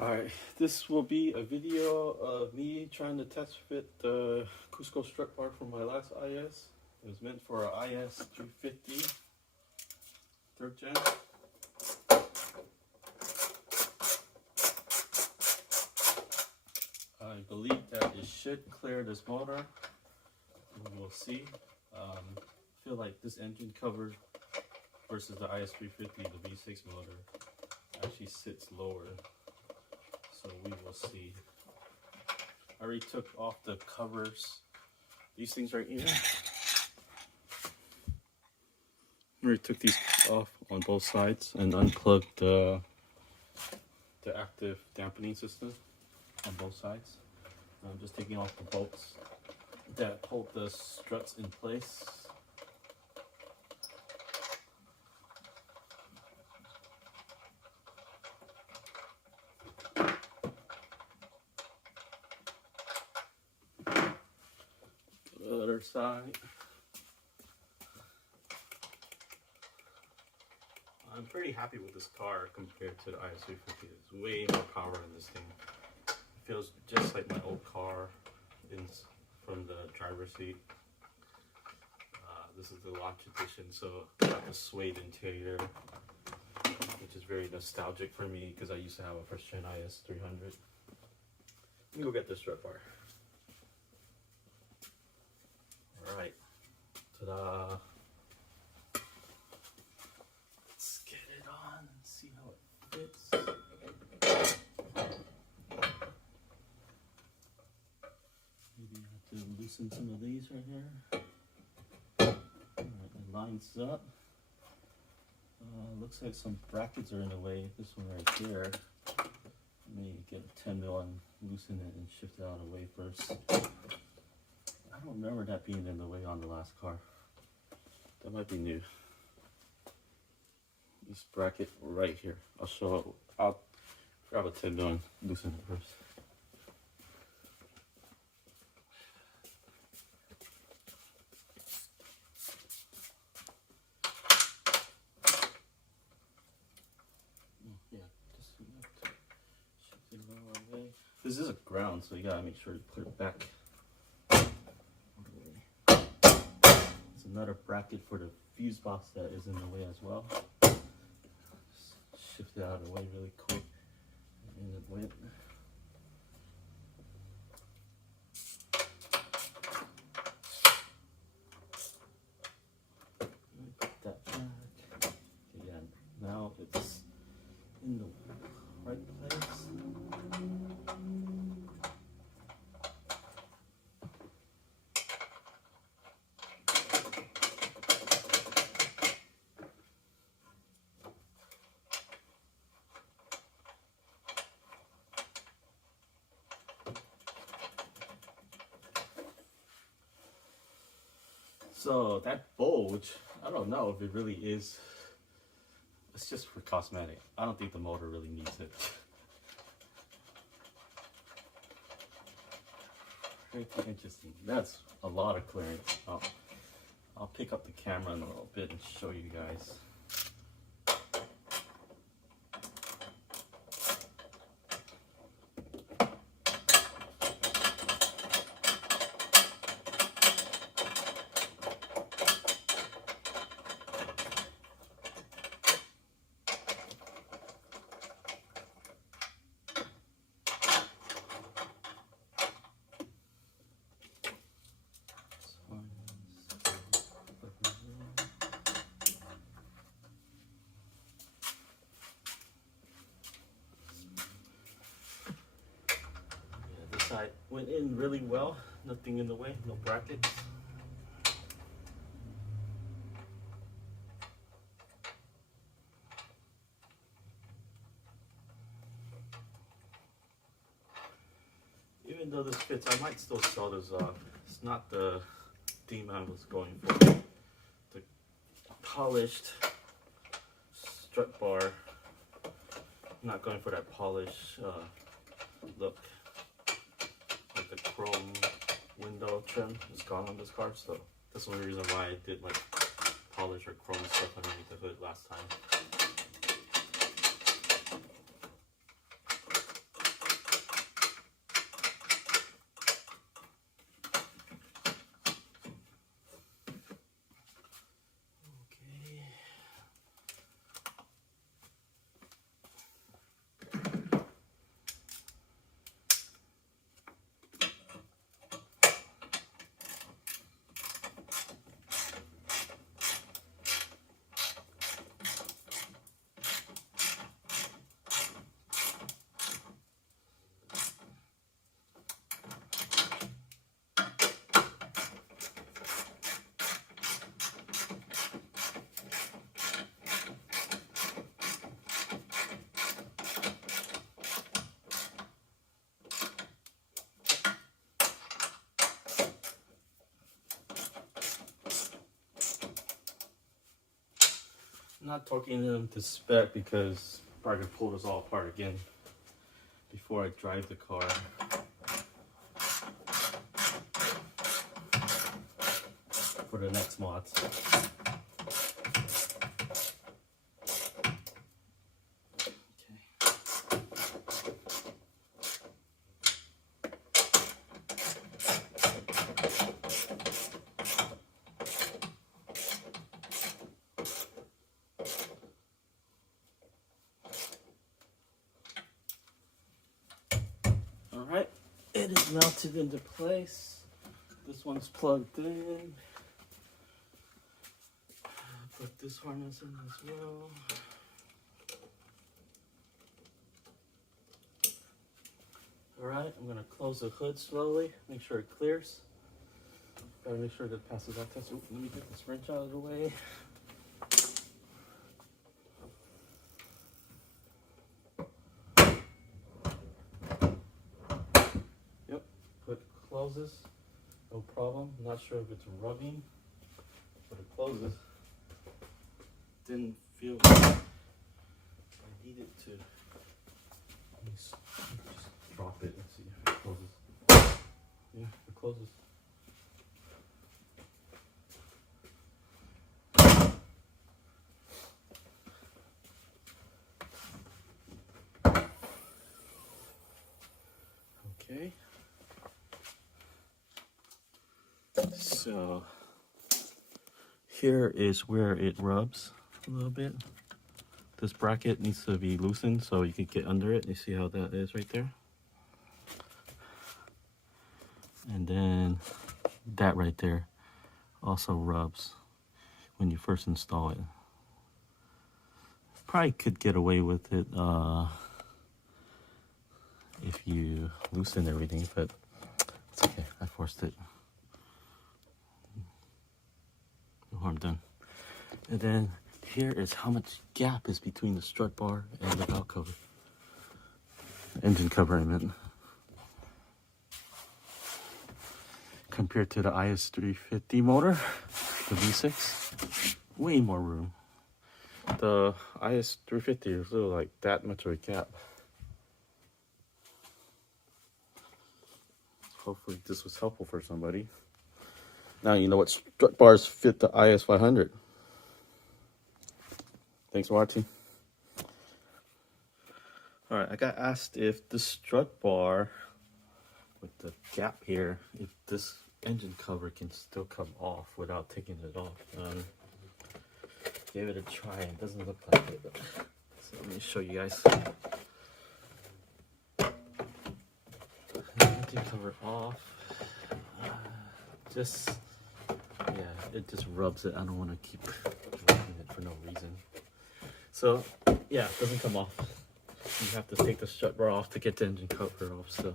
Alright, this will be a video of me trying to test fit the Cusco strut bar from my last IS. It was meant for an IS350 3rd gen. I believe that it should clear this motor. We'll see. I feel like this engine cover versus the IS350, the V6 motor, actually sits lower. So we will see. I already took off the covers. These things right here. I already took these off on both sides and unplugged the active dampening system on both sides. I'm just taking off the bolts that hold the struts in place. The other side. I'm pretty happy with this car compared to the IS350. There's way more power in this thing. It feels just like my old car from the driver's seat. This is the launch edition, so got the suede interior, which is very nostalgic for me because I used to have a first gen IS300. Let me go get this strut bar. Alright, ta-da! Let's get it on and see how it fits. Maybe I have to loosen some of these right here. Alright, it lines up. Looks like some brackets are in the way. This one right here. Let me get a 10mm and loosen it and shift it out of the way first. I don't remember that being in the way on the last car. That might be new. This bracket right here. I'll grab a 10mm and loosen it first. Yeah, just enough to shift it out of the way. This is a ground, so you gotta make sure you put it back. Another bracket for the fuse box that is in the way as well. Just shift it out of the way really quick. And it went. Put that back. Okay, yeah, now it's in the right place. So that bulge, I don't know if it really is. It's just for cosmetic. I don't think the motor really needs it. Pretty interesting. That's a lot of clearance. I'll pick up the camera in a little bit and show you guys. Side went in really well, nothing in the way, no brackets. Even though this fits, I might still sell this off. It's not the theme I was going for. The polished strut bar. I'm not going for that polish look. The chrome window trim is gone on this car, so that's the only reason why I did like polish or chrome stuff underneath the hood last time. not torquing them to spec because I'm probably gonna pull this all apart again before I drive the car. For the next mods. Alright, it is mounted into place. This one's plugged in. Put this harness in as well. Alright, I'm going to close the hood slowly, make sure it clears. Gotta make sure that it passes that test. Ooh, let me get this wrench out of the way. Yep, put closes, no problem. Not sure if it's rubbing, but it closes. Didn't feel like I needed to. Let me just drop it and see if it closes. Yeah, it closes. Okay. So here is where it rubs a little bit. This bracket needs to be loosened so you can get under it. You see how that is right there? And then that right there also rubs when you first install it. Probably could get away with it if you loosen everything, but it's okay. I forced it. No harm done. And then here is how much gap is between the strut bar and the valve cover. Engine cover, I meant. Compared to the IS350 motor, the V6, way more room. The IS350 is really like that much of a gap. Hopefully this was helpful for somebody. Now you know what strut bars fit the IS500. Thanks for watching. Alright, I got asked if the strut bar with the gap here, if this engine cover can still come off without taking it off. Gave it a try. It doesn't look like it, but so let me show you guys. Engine cover off. Just yeah, it just rubs it. I don't want to keep rubbing it for no reason. So yeah, it doesn't come off. You have to take the strut bar off to get the engine cover off. So